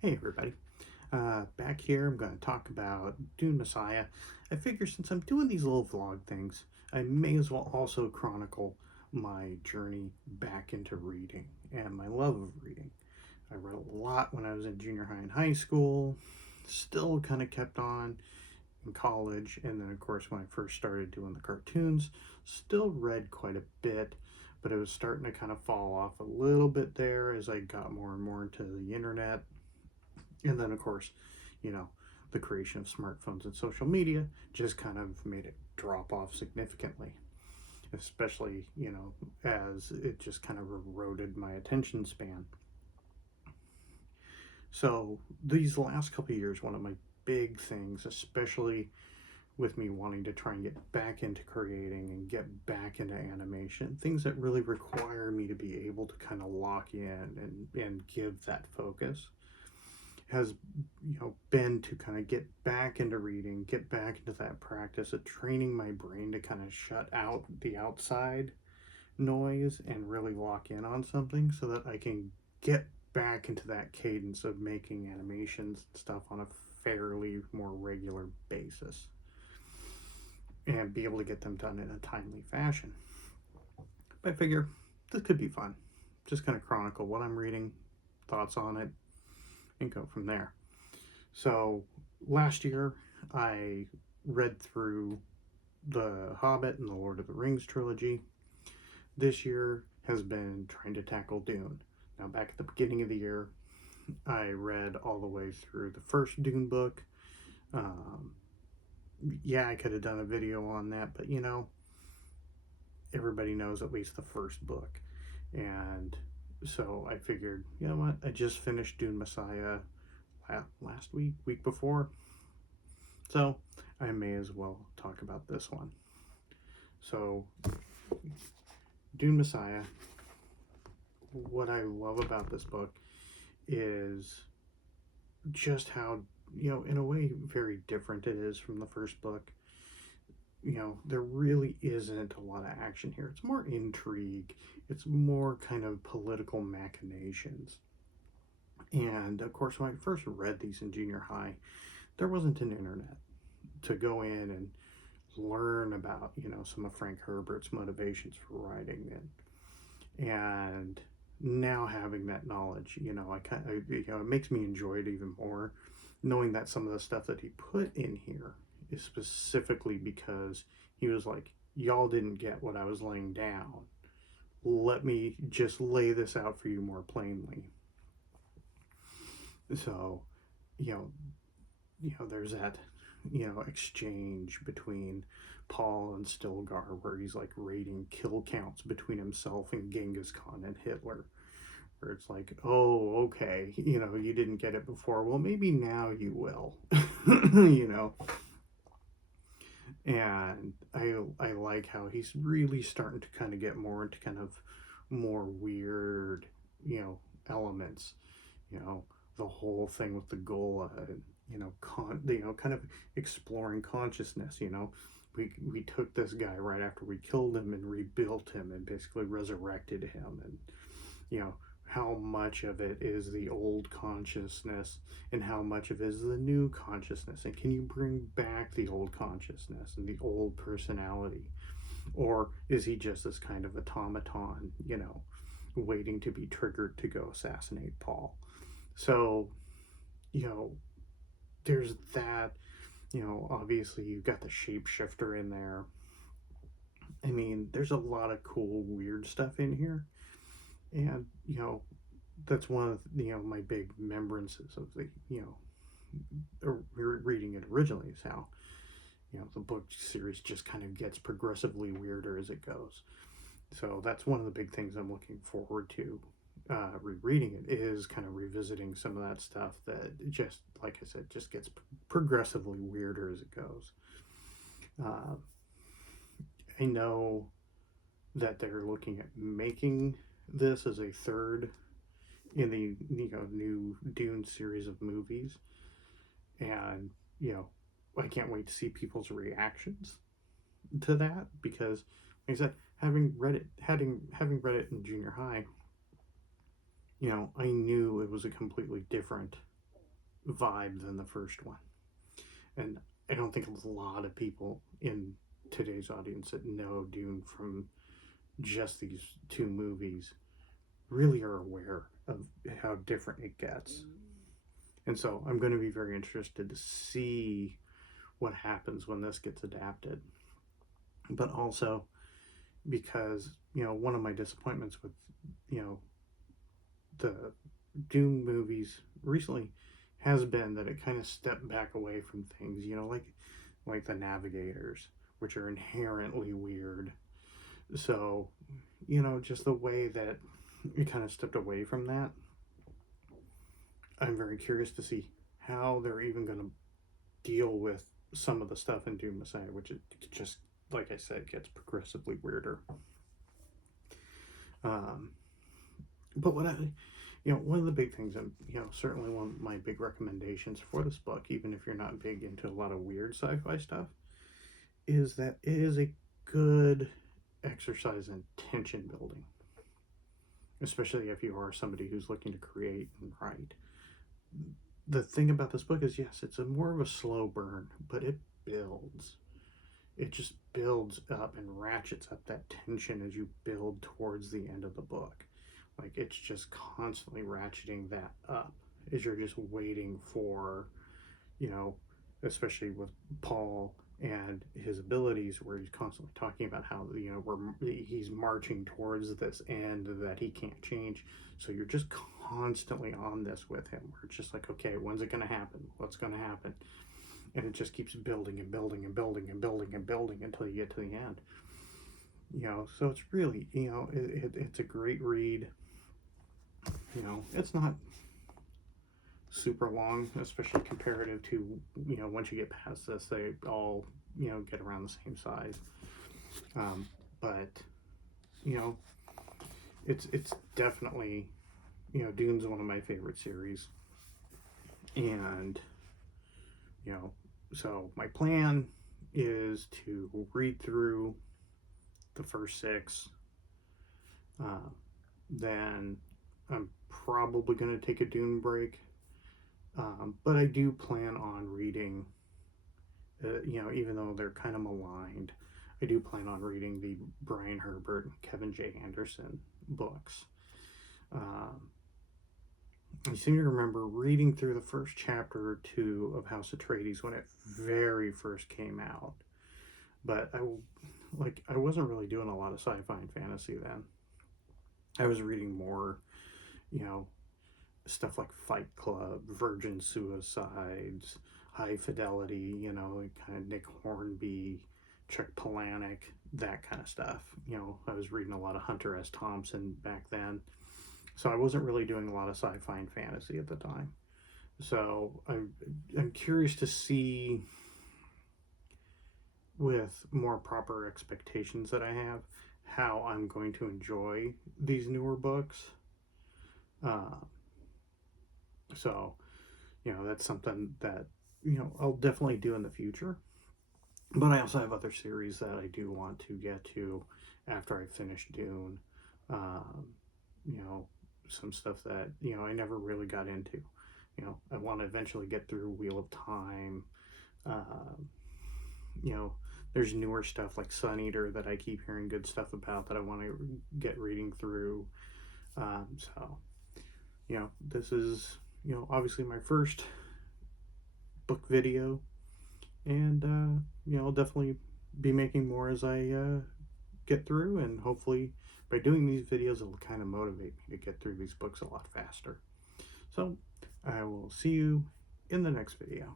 Hey everybody, back here I'm going to talk about Dune Messiah. I figure since I'm doing these little vlog things, I may as well also chronicle my journey back into reading and my love of reading. I read a lot when I was in junior high and high school, still kind of kept on in college, and then of course when I first started doing the cartoons, still read quite a bit, but it was starting to kind of fall off a little bit there as I got more and more into the internet. And then, of course, you know, the creation of smartphones and social media just kind of made it drop off significantly, especially, as it just kind of eroded my attention span. So, these last couple of years, one of my big things, especially with me wanting to try and get back into creating and get back into animation, things that really require me to be able to kind of lock in and give that focus has been to kind of get back into reading, get back into that practice of training my brain to kind of shut out the outside noise and really lock in on something so that I can get back into that cadence of making animations and stuff on a fairly more regular basis and be able to get them done in a timely fashion. But I figure this could be fun. Just kind of chronicle what I'm reading, thoughts on it, and go from there. So last year I read through The Hobbit and the Lord of the Rings trilogy. This year has been trying to tackle Dune. Now, back at the beginning of the year, I read all the way through the first Dune book. Um, yeah, I could have done a video on that, but everybody knows at least the first book. And so I figured, you know what? I just finished Dune Messiah last week before. So I may as well talk about this one. So, Dune Messiah, what I love about this book is just how, in a way, very different it is from the first book. There really isn't a lot of action here. It's more intrigue, it's more kind of political machinations. And of course, when I first read these in junior high, there wasn't an internet to go in and learn about some of Frank Herbert's motivations for writing and now having that knowledge, I kind of, it makes me enjoy it even more, knowing that some of the stuff that he put in here is specifically because he was like, y'all didn't get what I was laying down, let me just lay this out for you more plainly. So you know there's that exchange between Paul and Stilgar where he's like rating kill counts between himself and Genghis Khan and Hitler, where it's like, oh, okay, you didn't get it before, well, maybe now you will. you know and I like how he's really starting to kind of get more into kind of more weird elements, you know the whole thing with the Gola, kind of exploring consciousness. We took this guy right after we killed him and rebuilt him and basically resurrected him, and you know how much of it is the old consciousness and how much of it is the new consciousness, and can you bring back the old consciousness and the old personality, or is he just this kind of automaton, waiting to be triggered to go assassinate Paul? So you know there's that. Obviously you've got the shapeshifter in there. I mean, there's a lot of cool weird stuff in here, and that's one of my big remembrances of the reading it originally, is how the book series just kind of gets progressively weirder as it goes. So that's one of the big things I'm looking forward to rereading it, is kind of revisiting some of that stuff that just, like I said, just gets progressively weirder as it goes. uh, I know that they're looking at making this as a third in the new Dune series of movies, and I can't wait to see people's reactions to that, because, like I said, having read it in junior high, I knew it was a completely different vibe than the first one. And I don't think a lot of people in today's audience that know Dune from just these two movies really are aware of how different it gets. And so I'm going to be very interested to see what happens when this gets adapted. But also because, one of my disappointments with, the Dune movies recently has been that it kind of stepped back away from things, like the Navigators, which are inherently weird. So, just the way that it kind of stepped away from that, I'm very curious to see how they're even going to deal with some of the stuff in Dune Messiah, which it just, like I said, gets progressively weirder. But one of the big things, and certainly one of my big recommendations for this book, even if you're not big into a lot of weird sci-fi stuff, is that it is a good exercise in tension building, especially if you are somebody who's looking to create and write. The thing about this book is, yes, it's more of a slow burn, but it builds. It just builds up and ratchets up that tension as you build towards the end of the book. Like, it's just constantly ratcheting that up as you're just waiting for, especially with Paul and his abilities, where he's constantly talking about how, he's marching towards this end that he can't change. So you're just constantly on this with him, where it's just like, okay, when's it going to happen? What's going to happen? And it just keeps building and building and building and building and building until you get to the end. So it's really, it's a great read. It's not super long, especially comparative to, once you get past this, they all, get around the same size. But, it's definitely, Dune's one of my favorite series. And, so my plan is to read through the first 6. Then I'm probably going to take a Dune break. But I do plan on reading, even though they're kind of maligned, I do plan on reading the Brian Herbert and Kevin J. Anderson books. I seem to remember reading through the first chapter or 2 of House Atreides when it very first came out. But I wasn't really doing a lot of sci-fi and fantasy then. I was reading more, stuff like Fight Club, Virgin Suicides, High Fidelity, kind of Nick Hornby, Chuck Palahniuk, that kind of stuff. I was reading a lot of Hunter S. Thompson back then. So I wasn't really doing a lot of sci-fi and fantasy at the time. So I'm curious to see, with more proper expectations that I have, how I'm going to enjoy these newer books. So, that's something that, I'll definitely do in the future. But I also have other series that I do want to get to after I finish Dune. Some stuff that, I never really got into. I want to eventually get through Wheel of Time. There's newer stuff like Sun Eater that I keep hearing good stuff about that I want to get reading through. So, this is, obviously my first book video. And, I'll definitely be making more as I get through. And hopefully by doing these videos, it'll kind of motivate me to get through these books a lot faster. So I will see you in the next video.